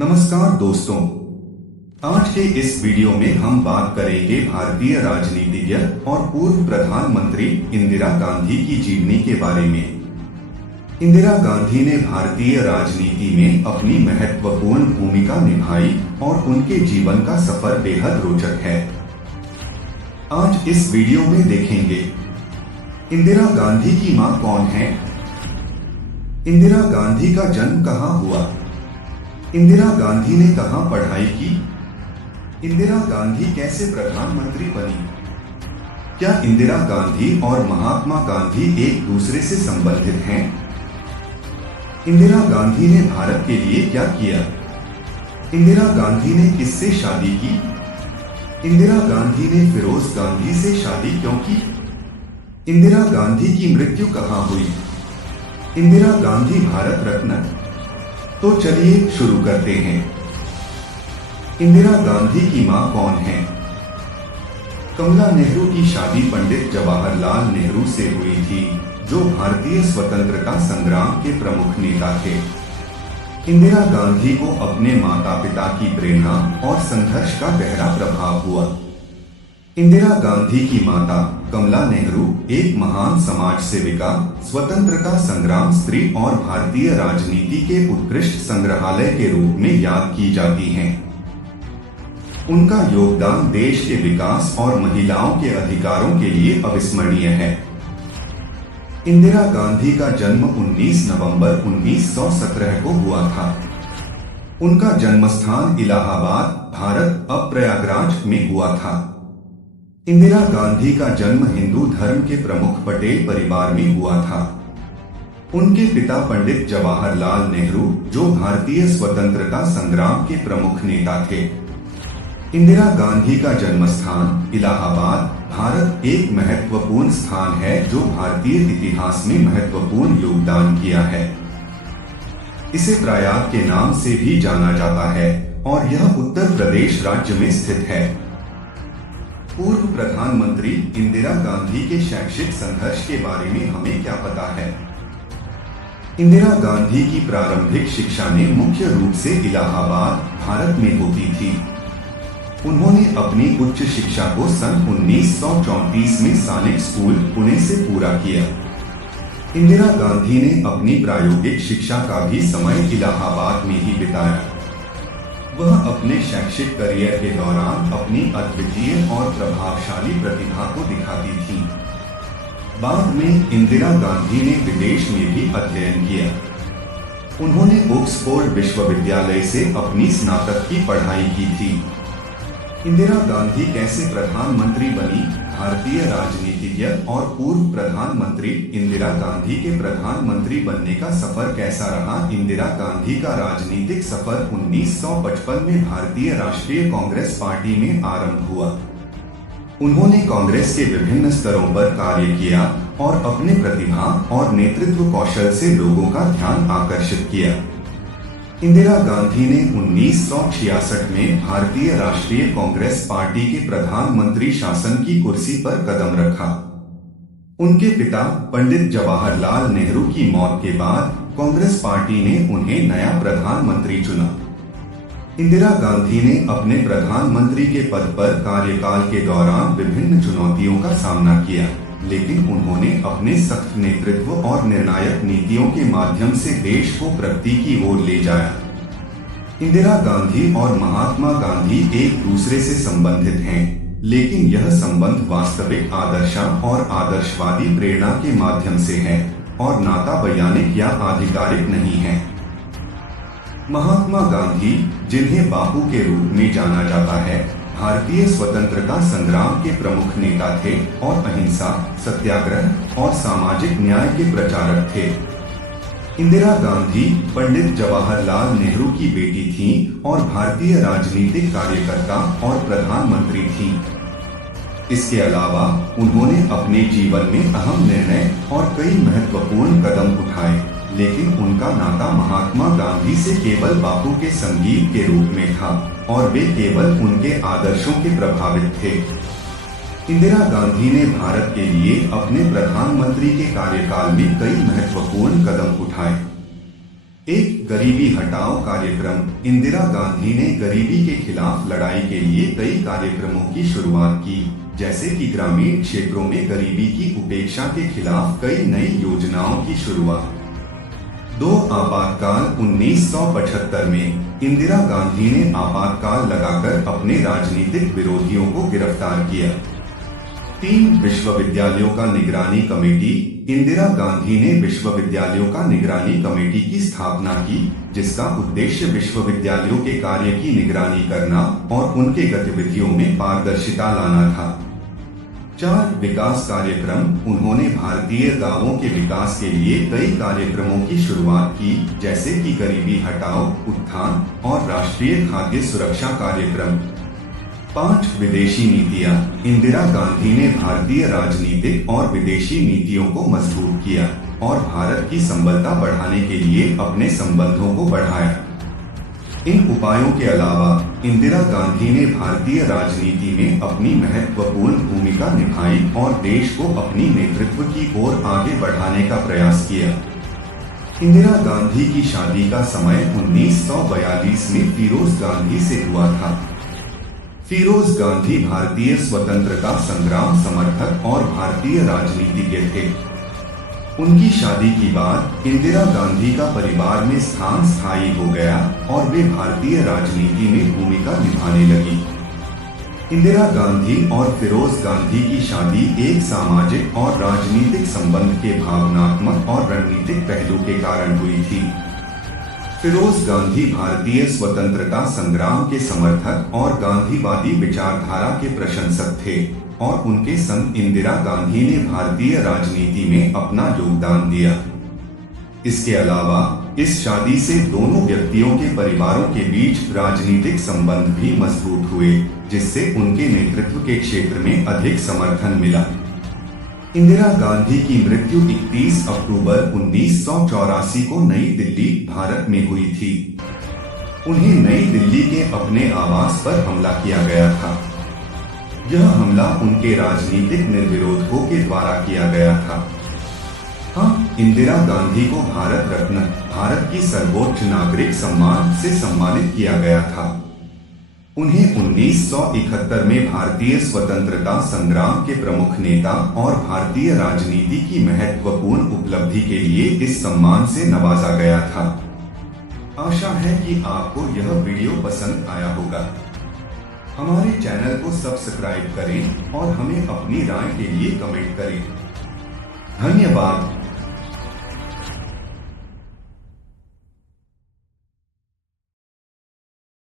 नमस्कार दोस्तों, आज के इस वीडियो में हम बात करेंगे भारतीय राजनीतिज्ञ और पूर्व प्रधानमंत्री इंदिरा गांधी की जीवनी के बारे में। इंदिरा गांधी ने भारतीय राजनीति में अपनी महत्वपूर्ण भूमिका निभाई और उनके जीवन का सफर बेहद रोचक है। आज इस वीडियो में देखेंगे इंदिरा गांधी की मां कौन है, इंदिरा गांधी का जन्म कहां हुआ, इंदिरा गांधी ने कहां पढ़ाई की, इंदिरा गांधी कैसे प्रधानमंत्री बनी, क्या इंदिरा गांधी और महात्मा गांधी एक दूसरे से संबंधित हैं, इंदिरा गांधी ने भारत के लिए क्या किया, इंदिरा गांधी ने किससे शादी की, इंदिरा गांधी ने फिरोज गांधी से शादी क्यों की, इंदिरा गांधी की मृत्यु कहां हुई, इंदिरा गांधी भारत रत्न। तो चलिए शुरू करते हैं। इंदिरा गांधी की मां कौन है? कमला नेहरू की शादी पंडित जवाहरलाल नेहरू से हुई थी, जो भारतीय स्वतंत्रता संग्राम के प्रमुख नेता थे। इंदिरा गांधी को अपने माता पिता की प्रेरणा और संघर्ष का गहरा प्रभाव हुआ। इंदिरा गांधी की माता कमला नेहरू एक महान समाज सेविका, स्वतंत्रता संग्राम स्त्री और भारतीय राजनीति के उत्कृष्ट संग्रहालय के रूप में याद की जाती हैं। उनका योगदान देश के विकास और महिलाओं के अधिकारों के लिए अविस्मरणीय है। इंदिरा गांधी का जन्म 19 नवंबर 1917 को हुआ था। उनका जन्मस्थान इलाहाबाद, भारत, अब प्रयागराज में हुआ था। इंदिरा गांधी का जन्म हिंदू धर्म के प्रमुख पटेल परिवार में हुआ था। उनके पिता पंडित जवाहरलाल नेहरू, जो भारतीय स्वतंत्रता संग्राम के प्रमुख नेता थे। इंदिरा गांधी का जन्मस्थान इलाहाबाद, भारत, एक महत्वपूर्ण स्थान है जो भारतीय इतिहास में महत्वपूर्ण योगदान किया है। इसे प्रयाग के नाम से भी जाना जाता है और यह उत्तर प्रदेश राज्य में स्थित है। पूर्व प्रधानमंत्री इंदिरा गांधी के शैक्षिक संघर्ष के बारे में हमें क्या पता है? इंदिरा गांधी की प्रारंभिक शिक्षा ने मुख्य रूप से इलाहाबाद, भारत में होती थी। उन्होंने अपनी उच्च शिक्षा को सन 1934 में सैनिक स्कूल, पुणे से पूरा किया। इंदिरा गांधी ने अपनी प्रायोगिक शिक्षा का भी समय इलाहाबाद में ही बिताया। वह अपने शैक्षिक करियर के दौरान अपनी अद्वितीय और प्रभावशाली प्रतिभा को दिखाती थी। बाद में इंदिरा गांधी ने विदेश में भी अध्ययन किया। उन्होंने ऑक्सफोर्ड विश्वविद्यालय से अपनी स्नातक की पढ़ाई की थी। इंदिरा गांधी कैसे प्रधानमंत्री बनी? भारतीय राजनीतिज्ञ और पूर्व प्रधानमंत्री इंदिरा गांधी के प्रधानमंत्री बनने का सफर कैसा रहा? इंदिरा गांधी का राजनीतिक सफर 1955 में भारतीय राष्ट्रीय कांग्रेस पार्टी में आरंभ हुआ। उन्होंने कांग्रेस के विभिन्न स्तरों पर कार्य किया और अपने प्रतिभा और नेतृत्व कौशल से लोगों का ध्यान आकर्षित किया। इंदिरा गांधी ने 1966 में भारतीय राष्ट्रीय कांग्रेस पार्टी के प्रधानमंत्री शासन की कुर्सी पर कदम रखा। उनके पिता पंडित जवाहरलाल नेहरू की मौत के बाद कांग्रेस पार्टी ने उन्हें नया प्रधानमंत्री चुना। इंदिरा गांधी ने अपने प्रधानमंत्री के पद पर कार्यकाल के दौरान विभिन्न चुनौतियों का सामना किया, लेकिन उन्होंने अपने सख्त नेतृत्व और निर्णायक नीतियों के माध्यम से देश को प्रगति की ओर ले जाया। इंदिरा गांधी और महात्मा गांधी एक दूसरे से संबंधित हैं, लेकिन यह संबंध वास्तविक आदर्शा और आदर्शवादी प्रेरणा के माध्यम से है और नाता वैज्ञानिक या आधिकारिक नहीं है। महात्मा गांधी, जिन्हें बापू के रूप में जाना जाता है, भारतीय स्वतंत्रता संग्राम के प्रमुख नेता थे और अहिंसा, सत्याग्रह और सामाजिक न्याय के प्रचारक थे। इंदिरा गांधी पंडित जवाहरलाल नेहरू की बेटी थीं और भारतीय राजनीतिक कार्यकर्ता और प्रधानमंत्री थीं। इसके अलावा उन्होंने अपने जीवन में अहम निर्णय और कई महत्वपूर्ण कदम उठाए, लेकिन उनका नाता महात्मा गांधी से केवल बापू के संगीत के रूप में था और वे केवल उनके आदर्शों के प्रभावित थे। इंदिरा गांधी ने भारत के लिए अपने प्रधानमंत्री के कार्यकाल में कई महत्वपूर्ण कदम उठाए। एक गरीबी हटाओ कार्यक्रम। इंदिरा गांधी ने गरीबी के खिलाफ लड़ाई के लिए कई कार्यक्रमों की शुरुआत की, जैसे कि ग्रामीण क्षेत्रों में गरीबी की उपेक्षा के खिलाफ कई नई योजनाओं की शुरुआत। दो आपातकाल। 1975 में इंदिरा गांधी ने आपातकाल लगाकर अपने राजनीतिक विरोधियों को गिरफ्तार किया। 3 विश्वविद्यालयों का निगरानी कमेटी। इंदिरा गांधी ने विश्वविद्यालयों का निगरानी कमेटी की स्थापना की, जिसका उद्देश्य विश्वविद्यालयों के कार्य की निगरानी करना और उनके गतिविधियों में पारदर्शिता लाना था। 4 विकास कार्यक्रम। उन्होंने भारतीय गांवों के विकास के लिए कई कार्यक्रमों की शुरुआत की, जैसे कि गरीबी हटाओ, उत्थान और राष्ट्रीय खाद्य सुरक्षा कार्यक्रम। 5 विदेशी नीतियां। इंदिरा गांधी ने भारतीय राजनीतिक और विदेशी नीतियों को मजबूत किया और भारत की संबलता बढ़ाने के लिए अपने संबंधों को बढ़ाया। इन उपायों के अलावा इंदिरा गांधी ने भारतीय राजनीति में अपनी महत्वपूर्ण भूमिका निभाई और देश को अपनी नेतृत्व की ओर आगे बढ़ाने का प्रयास किया। इंदिरा गांधी की शादी का समय 1942 में फिरोज गांधी से हुआ था। फिरोज गांधी भारतीय स्वतंत्रता संग्राम समर्थक और भारतीय राजनीतिज्ञ थे। उनकी शादी के बाद इंदिरा गांधी का परिवार में स्थान स्थायी हो गया और वे भारतीय राजनीति में भूमिका निभाने लगी। इंदिरा गांधी और फिरोज गांधी की शादी एक सामाजिक और राजनीतिक संबंध के भावनात्मक और रणनीतिक पहलू के कारण हुई थी। फिरोज गांधी भारतीय स्वतंत्रता संग्राम के समर्थक और गांधीवादी विचारधारा के प्रशंसक थे और उनके संग इंदिरा गांधी ने भारतीय राजनीति में अपना योगदान दिया। इसके अलावा इस शादी से दोनों व्यक्तियों के परिवारों के बीच राजनीतिक संबंध भी मजबूत हुए, जिससे उनके नेतृत्व के क्षेत्र में अधिक समर्थन मिला। इंदिरा गांधी की मृत्यु 31 अक्टूबर 1984 को नई दिल्ली, भारत में हुई थी। उन्हें नई दिल्ली के अपने आवास पर हमला किया गया था। यह हमला उनके राजनीतिक निर्विरोधकों के द्वारा किया गया था। इंदिरा गांधी को भारत रत्न, भारत की सर्वोच्च नागरिक सम्मान से सम्मानित किया गया था। उन्हें 1971 में भारतीय स्वतंत्रता संग्राम के प्रमुख नेता और भारतीय राजनीति की महत्वपूर्ण उपलब्धि के लिए इस सम्मान से नवाजा गया था। आशा है कि आपको यह वीडियो पसंद आया होगा। हमारे चैनल को सब्सक्राइब करें और हमें अपनी राय के लिए कमेंट करें। धन्यवाद।